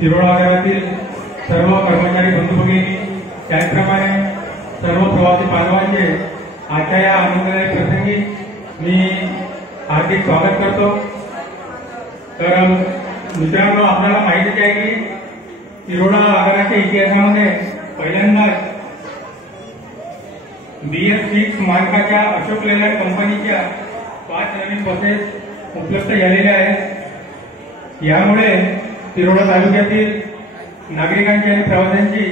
तिरोडा आगारातील सर्व कर्मचारी बंधू भगिनी त्याचप्रमाणे सर्व प्रवासी बांधवांचे आजच्या या आनंददायी प्रसंगी मी हार्दिक स्वागत करतो। तर मित्रांनो, आपल्याला माहिती आहे की तिरोडा आगाराच्या इतिहासामध्ये पहिल्यांदाच BS6 मार्काच्या अशोक लेलँड कंपनीच्या 5 नवीन बसेस उपलब्ध झालेल्या आहेत। यामुळे तिरोडा तालुक्यातील नागरिकांची आणि प्रवाशांची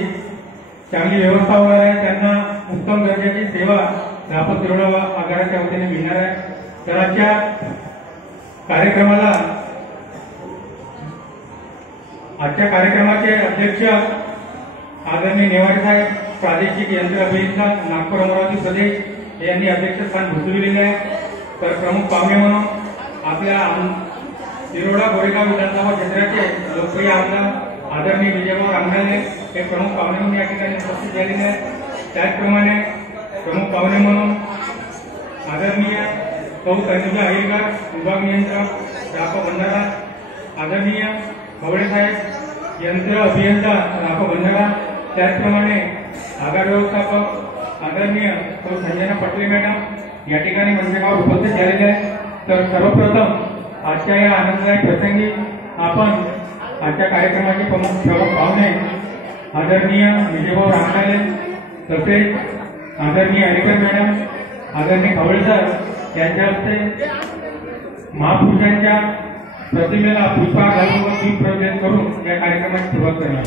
चांगली व्यवस्था होणार आहे। त्यांना उत्तम दर्जाची सेवा रापत तिरोडा आगाराच्या वतीने मिळणार आहे। तर आजच्या कार्यक्रमाचे अध्यक्ष आदरणीय नेवारे साहेब, प्रादेशिक यंत्र अभियंता नागपूर अमरावती प्रदेश यांनी अध्यक्षस्थान भूषविलेले आहे। तर प्रमुख पाहुणे म्हणून आपल्या तिरोडा गोरेगाव विधानसभा क्षेत्राचे लोकप्रिय आमदार आदरणीय विजयभाऊ रामनाले हे प्रमुख पाहुणे म्हणून या ठिकाणी उपस्थित झालेले आहेत। त्याचप्रमाणे प्रमुख पाहुणे म्हणून आदरणीय सौ तनुजा अहिरकर, विभाग नियंत्रक रापा भंडारा, आदरणीय भवळे साहेब, यंत्र अभियंता रापा भंडारा, त्याचप्रमाणे आगार व्यवस्थापक आदरणीय सौ संजना पटले मॅडम या ठिकाणी मंचावर उपस्थित झालेले आहेत। तर सर्वप्रथम आजच्या या आनंददायी प्रसंगी आपण आजच्या कार्यक्रमाचे प्रमुख पाहुणे आदरणीय विजयभाऊ रामनाले, तसेच आदरणीय अहिरकर मॅडम, आदरणीय भवळे सर यांच्या हस्ते महापुरुषांच्या प्रतिमेला पुष्पहार घालून व दीप प्रज्वलित करून या कार्यक्रमाची सुरुवात करणार।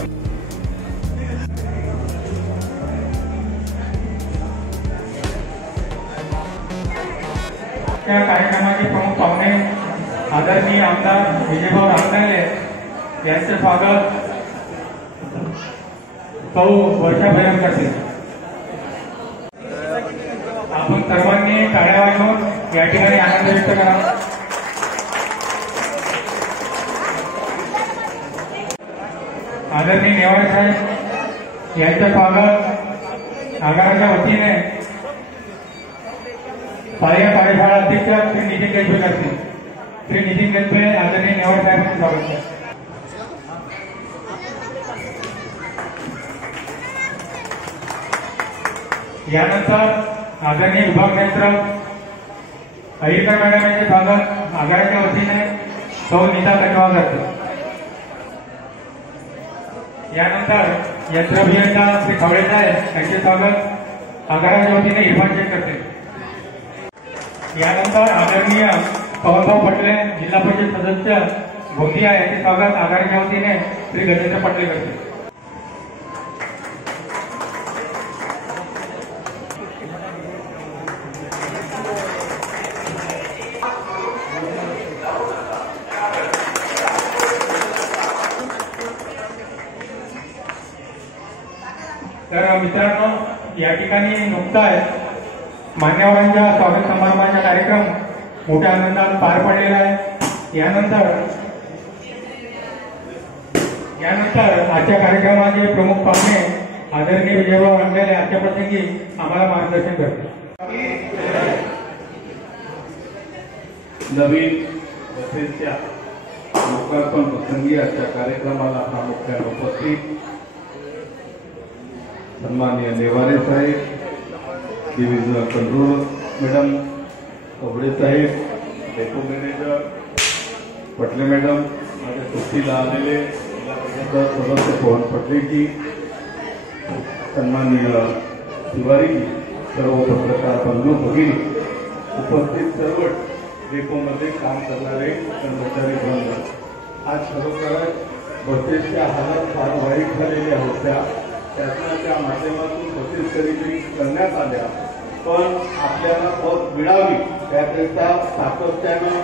त्या कार्यक्रमाचे प्रमुख पाहुणे आदरणीय आमदार विजयभाऊ रामनाले यांचे स्वागत सौ वर्षा भैरव करते। आपण सर्वांनी टाळ्या वाजवून या ठिकाणी आनंद व्यक्त करा। आदरणीय नेवारे साहेब यांचे स्वागत आगाराच्या वतीने पालिका कार्यशाळा अध्यक्ष श्री नितीन गजबे करतील। श्री नितीन गजबे आदरणीय नेवारे साहेबांचे स्वागत आहे। यानंतर आदरणीय विभाग नियंत्रक अहिरकर मॅडम यांचे स्वागत आगाराच्या वतीने सौ नीता कटवा करते। यानंतर यंत्र अभियंता श्री खवळे साहेब यांचे स्वागत आगाराच्या वतीने इरफान शेख करते। यानंतर आदरणीय पवनभाऊ पटले जिल्हा परिषद सदस्य गोंदिया यांचे स्वागत आगाराच्या वतीने श्री गजेंद्र पटले करते। तर मित्रांनो, या ठिकाणी नुकताच मान्यवरांच्या स्वागत समारंभाचा कार्यक्रम मोठ्या आनंदात पार पडलेला आहे। यानंतर आजच्या कार्यक्रमाचे प्रमुख पाहुणे आदरणीय विजयभाऊ रामनाले आजच्या प्रसंगी आम्हाला मार्गदर्शन करतील। नवीन बसेसच्या लोकार्पण प्रसंगी आजच्या कार्यक्रमाला प्रामुख्याने उपस्थित सन्माननीय नेवारे साहेब, डिव्हिजनल कंट्रोलर मॅडम, कवडे साहेब, डेपो मॅनेजर पटले मॅडम, माझ्या सुट्टीला आलेले जिल्हा परिषद सदस्य पवन पटलेजी, सन्माननीय तिवारीजी, सर्व पत्रकार बंधू भगिनी, उपस्थित सर्व डेपोमध्ये काम करणारे कर्मचारी बंधू, आज खरोखरच बसेसच्या हालत फार वाईट झालेल्या होत्या। शासनाच्या माध्यमातून बसेस खरेदी करण्यात आल्या, पण आपल्याला बस मिळावी त्याकरिता सातत्यानं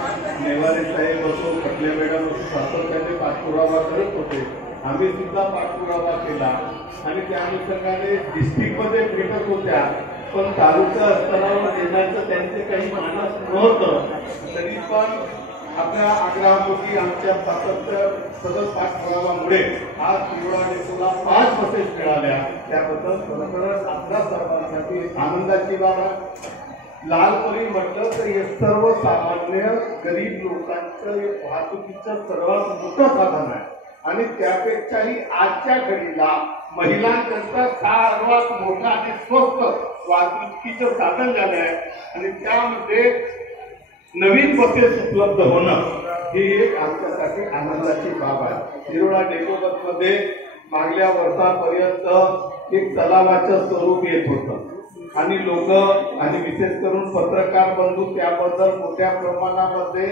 नेवारे साहेब असो, पटले मॅडम असो, सातत्याने पाठपुरावा करत होते। आम्ही सुद्धा पाठपुरावा केला आणि त्या अनुषंगाने डिस्ट्रिक्टमध्ये भेटत होत्या, पण तालुका स्तरावर देण्याचं त्यांचे काही मानस नव्हतं। तरी पण आपल्या आग्रहापोटी आमच्या सातत्य सतत पाठपुरावामुळे आज तिरोडा डेपोला 5 बसेस मिळाल्या। त्याबद्दल खरोखरच आपल्या सर्वांसाठी आनंदाची बाब आहे। लालपरी म्हटलं तर हे सर्वसामान्य गरीब लोकांचं वाहतुकीचं सर्वात मोठं साधन आहे आणि त्यापेक्षाही आजच्या घडीला महिलांकरता सर्वात मोठा आणि स्वस्त वाहतुकीचं साधन झालं आहे आणि त्यामध्ये नवीन बसेस उपलब्ध होणं ही एक आमच्यासाठी आनंदाची बाब आहे. तिरोडा डेपो बसमध्ये मागल्या वर्षापर्यंत एक तलावाचं स्वरूप येत होतं आणि लोक आणि विशेष करून पत्रकार बंधू त्याबद्दल मोठ्या प्रमाणामध्ये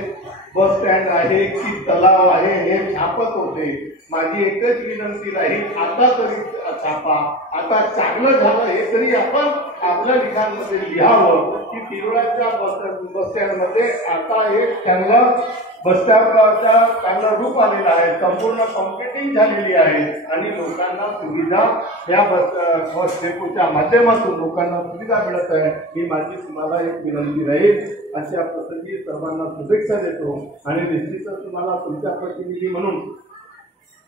बस स्टँड आहे की तलाव आहे हे छापत होते. माझी एकच विनंती राहील, आता तरी छापा. आता चांगलं झालं हे तरी आपण आपल्या लिखाणामध्ये लिहावं की तिरोडाच्या बस स्टँडमध्ये आता एक चांगलं बस स्टँडचा चांगलं रूप आलेलं आहे, संपूर्ण कॉम्प्युटिंग झालेली आहे आणि लोकांना सुविधा या बस डेपोच्या माध्यमातून लोकांना सुविधा मिळत आहे. ही माझी तुम्हाला एक विनंती राहील. अशा प्रसंगी सर्वांना शुभेच्छा देतो आणि निश्चितच तुम्हाला तुमच्या प्रतिनिधी म्हणून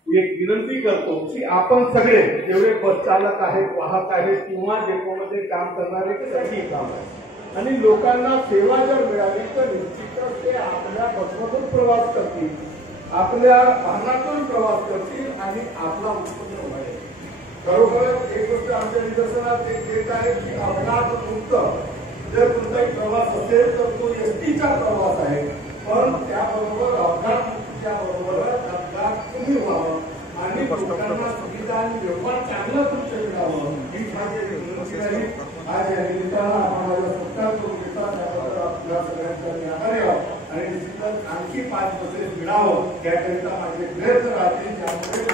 एक विनंती करतो की आपण सगळे जेवढे बस चालक आहेत, वाहक आहेत किंवा डेपोमध्ये काम करणारे सगळी काम आहे आणि लोकांना सेवा जर मिळाली तर निश्चितच ते आपल्या बसमधून प्रवास करतील, आपल्या वाहनातून प्रवास करतील आणि आपला उत्पन्न होईल. बरोबर एक गोष्ट आमच्या निदर्शनात येत आहे की अपघात मुक्त जर कोणताही प्रवास असेल तर तो एसटीचा प्रवास आहे, पण त्याबरोबर अपघात मुक्तीच्या बरोबरच अपघात कमी व्हावं आणि लोकांना सुविधा आणि व्यवहार चांगला तुमचं मिळावं ही माझी विनंती आहे. आज या निमित्तानं आम्हाला सत्कार करून घेतात त्याबद्दल आपल्या सगळ्यांचा मी आभारी आहोत आणि निश्चितच आणखी 5 बसेस मिळावं याकरिता माझे प्रयत्न राहतील. त्यामुळे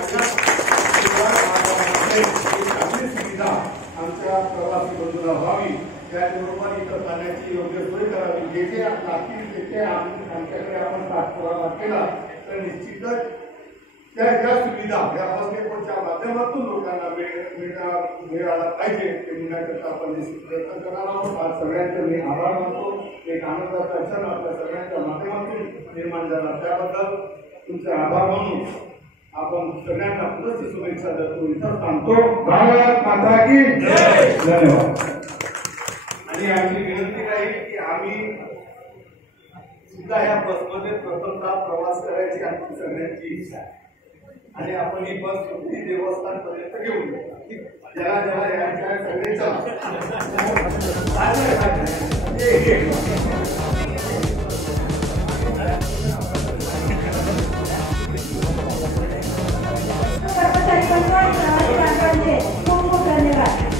चांगली सुविधा आमच्या प्रवासी बंधूंना व्हावी, त्याचबरोबर इतर जाण्याची योग्य सोय करावी. जेथे लागतील तेथे आमच्याकडे आपण पाठपुरावा केला तर निश्चितच त्या सुविधा या बस डेपोच्या माध्यमातून लोकांना मिळाला पाहिजे ते मिळण्याकरता आपण निश्चित प्रयत्न करणार आहोत. आज सगळ्यांचे मी आभार मानतो. एक आनंदाचा क्षण आपल्या सगळ्यांच्या माध्यमातून निर्माण झाला त्याबद्दल तुमचे आभार मानून आपण सगळ्यांना पुनश्च शुभेच्छा देतो. इथं थांबतो. भारत माता की जय. धन्यवाद. आणि आमची विनंती राहील की आम्ही सुद्धा या बसमध्ये प्रथमतः प्रवास करायची आमची सगळ्यांची इच्छा आहे आणि आपण ही बस सुद्धा देवस्थानपर्यंत घेऊन ज्याला ज्याला यायच्या सगळे खूप खूप धन्यवाद.